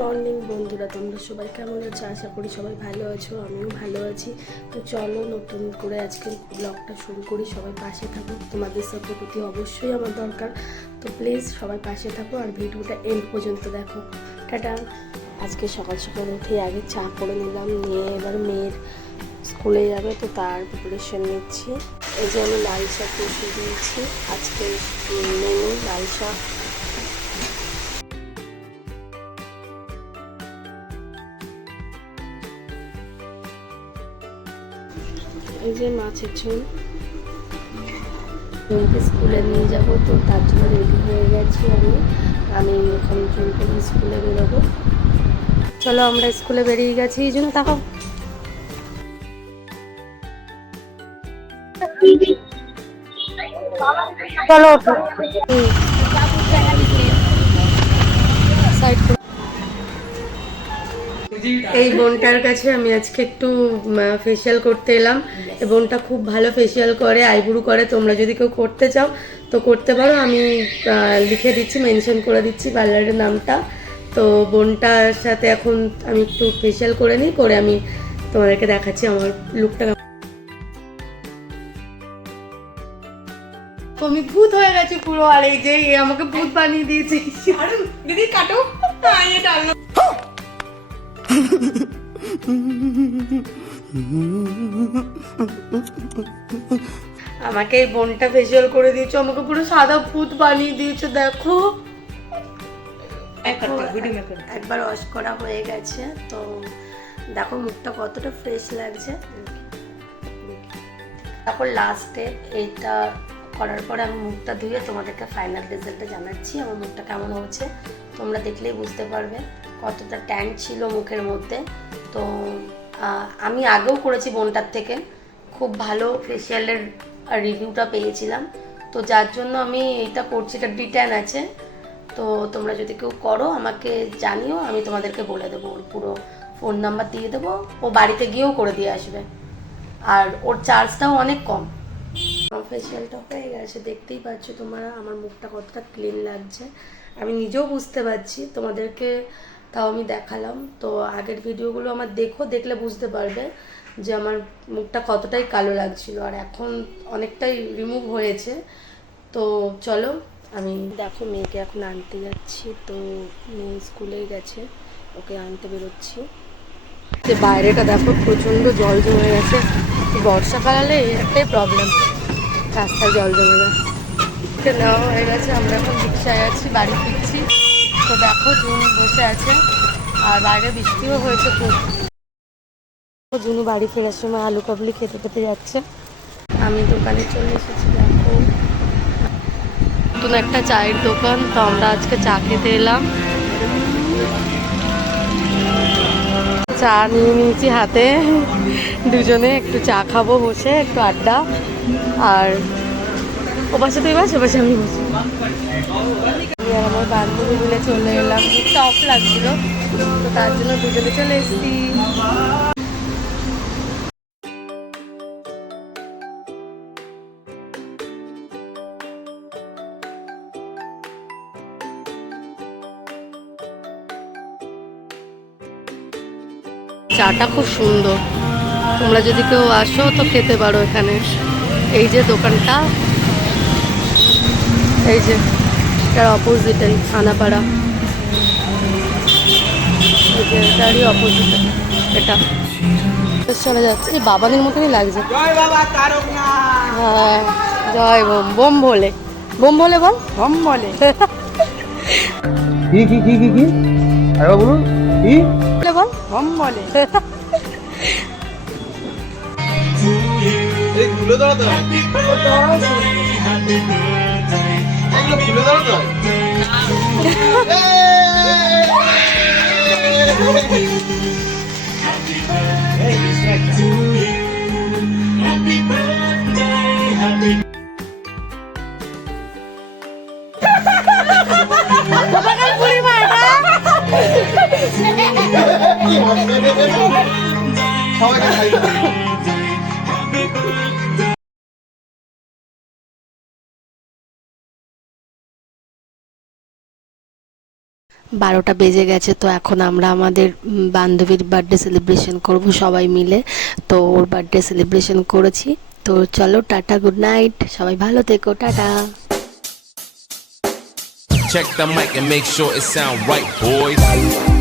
Morning বন্ধুরা, তোমরা সবাই কেমন আছো? আশা করি সবাই ভালো আছো, আমিও ভালো আছি। তো চলো নতুন করে আজকে ব্লগটা শুরু করি। সবাই পাশে থাকো, তোমাদের সাপোর্ট অবশ্যই আমার দরকার। তো প্লিজ সবাই পাশে থাকো আর ভিডিওটা এন্ড পর্যন্ত দেখো। টাটা। আজকে সকাল সকাল উঠে আগে চা করে নিলাম, নিয়ে এবার মেয়ের স্কুলে যাবে, তো তার প্রিপারেশন নিচ্ছি। এই যে আমি লাল শাক বসিয়ে দিয়েছি, আজকে মেনু লাল শাক। এই যে মাছের ঝোল। জুনকে স্কুলে নিয়ে যাব, তো তার জন্য রেডি হয়ে গেছি আমি এখন জুনকে স্কুলে বেরোবো। চলো আমরা স্কুলে বেরিয়ে গেছি। এই জন্য তাকাও। চলো ওঠো। এই বোনটার কাছে আমি আজকে একটু ফেসিয়াল করতে এলাম। এই বোনটা খুব ভালো ফেসিয়াল করে, আইব্রু করে। তোমরা যদি কেউ করতে চাও তো করতে পারো, আমি লিখে দিচ্ছি, মেনশন করে দিচ্ছি পার্লারের নামটা। তো বোনটার সাথে এখন আমি একটু ফেসিয়াল করে নিই, করে আমি তোমাদেরকে দেখাচ্ছি আমার লুকটা। আমি ভূত হয়ে গেছি পুরো, আর এই যে আমাকে ভূত বানিয়ে দিয়েছে। দিদি কাটো। আমাকে এই বোনটা ফেসিয়াল করে দিয়েছো, আমাকে পুরো সাদা ভূত বানিয়ে দিয়েছো। দেখো একবার ওয়াশ করা হয়ে গেছে, তো দেখো মুখটা কতটা ফ্রেশ লাগছে। তারপর লাস্টে এইটা করার পরে আমি মুখটা ধুয়ে তোমাদেরকে ফাইনাল রেজাল্টটা জানাচ্ছি আমার মুখটা কেমন হচ্ছে। তোমরা দেখলেই বুঝতে পারবে কতটা ট্যান ছিল মুখের মধ্যে। তো আমি আগেও করেছি বোনটার থেকে, খুব ভালো ফেসিয়ালের রিভিউটা পেয়েছিলাম। তো যার জন্য আমি এইটা করছি, এটা ডিট্যান আছে। তো তোমরা যদি কেউ করো আমাকে জানিও, আমি তোমাদেরকে বলে দেবো, ওর পুরো ফোন নাম্বার দিয়ে দেবো, ও বাড়িতে গিয়েও করে দিয়ে আসবে। আর ওর চার্জটাও অনেক কম। ফেসিয়ালটা হয়ে গেছে, দেখতেই পাচ্ছ তোমরা আমার মুখটা কতটা ক্লিন লাগছে। আমি নিজেও বুঝতে পারছি, তোমাদেরকে তাও আমি দেখালাম। তো আগের ভিডিওগুলো আমার দেখলে বুঝতে পারবে যে আমার মুখটা কতটাই কালো লাগছিল, আর এখন অনেকটাই রিমুভ হয়েছে। তো চলো আমি দেখো মেয়েকে এখন আনতে যাচ্ছি। তো মেয়ে স্কুলেই গেছে, ওকে আনতে বেরোচ্ছি। যে বাইরেটা দেখো প্রচণ্ড জল জমে গেছে। বর্ষাকাল হলে একটাই প্রবলেম, রাস্তায় জল জমে যায়। নেওয়া হয়ে গেছে, আমরা এখন রিক্সায় আছি, বাড়ি ফিরছি। তো দেখো জুন বসে আছে, আর বাইরে বৃষ্টিও হয়েছে খুব। জুনু বাড়ি ফেরার সময় আলু কাবলি খেতে খেতে যাচ্ছে। আমি দোকানে চলে এসেছি। দেখো নতুন একটা চায়ের দোকান, তো আমরা আজকে চা খেতে এলাম। চা নিয়ে নিয়েছি হাতে, দুজনে একটু চা খাবো বসে, একটু আড্ডা। আর ও পাশে তুই বাস, ও পাশে আমি বসি। আমি আর আমার বান্ধবী মিলে চলে এলাম, একটু অফ লাগছিল, তো তার জন্য দুজনে চলে এসেছি। চাটা খুব সুন্দর, তোমরা যদি কেউ আসো তো খেতে পারো এখানে। এই যে দোকানটা, এই যে এটার অপোজিটে খানাপাড়া, এই যে এটারই অপোজিটে এটা। চলে যাচ্ছে, এই বাবানের মতনই লাগছে। হ্যাঁ, জয় বোম বোম বলে, বোম বলে বল, বোম বলে। কি কি কি কি কি আরে বলুন কি বল, বোম বলে। এই খুলে দাও তো, খুলে দাও তো। সবাইকে খাই। 12টা বেজে গেছে। তো এখন আমরা আমাদের বান্ধবীর বার্থডে সেলিব্রেশন করব সবাই মিলে। তো ওর বার্থডে সেলিব্রেশন করেছি। তো চলো টাটা, গুড নাইট, সবাই ভালো থেকো, tata. Check the mic and make sure it sound right, boys.